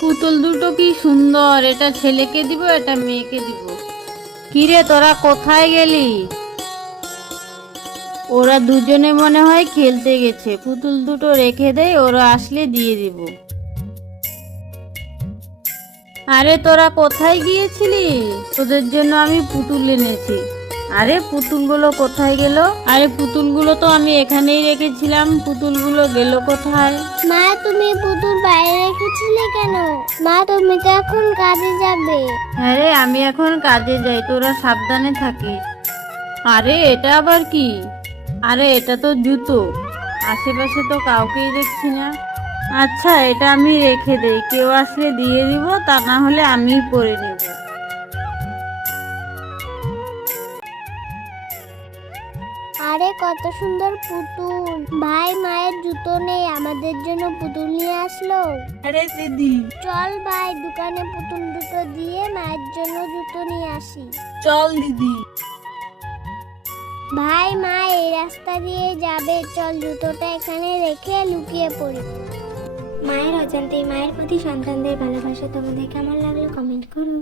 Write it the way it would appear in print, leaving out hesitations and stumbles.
পুতুল দুটো কি সুন্দর, এটা ছেলেকে দিব এটা মেয়েকে দিব। কিরে তোরা কোথায় গেলি? ওরা দুজনে মনে হয় খেলতে গেছে, পুতুল দুটো রেখে দেয়, ওরা আসলে দিয়ে দিব। আরে তোরা কোথায় গিয়েছিলি? তোদের জন্য আমি পুতুল এনেছি। আরে পুতুলগুলো কোথায় গেল? আরে পুতুলগুলো তো আমি এখানেই রেখেছিলাম, পুতুলগুলো গেল কোথায়? মা, তুমি পুতুল বাইরে রেখেছিলে কেন? মা, তুমি তো এখন কাজে যাবে। আরে আমি এখন কাজে যাই, তোরা সাবধানে থাকিস। আরে এটা আবার কি? আরে এটা তো জুতো, আশেপাশে তো কাউকেই দেখছি না। আচ্ছা এটা আমি রেখে দেই, কেউ আসলে দিয়ে দিব, তা না হলে আমিই পরে নেব। আরে কত সুন্দর পুতুল! ভাই মায়ের জুতো নেই, আমাদের জন্য পুতুল নিয়ে আসলো। আরে দিদি, চল ভাই, দোকানে পুতুল দুটো দিয়ে মায়ের জন্য জুতো নিয়ে আসি। চল দিদি। ভাই মা এই রাস্তা দিয়ে যাবে, চল জুতোটা এখানে রেখে লুকিয়ে পড়ি। মায়ের অজান্তেই মায়ের প্রতি সন্তানদের ভালোবাসা তোমাদের কেমন লাগলো কমেন্ট করো।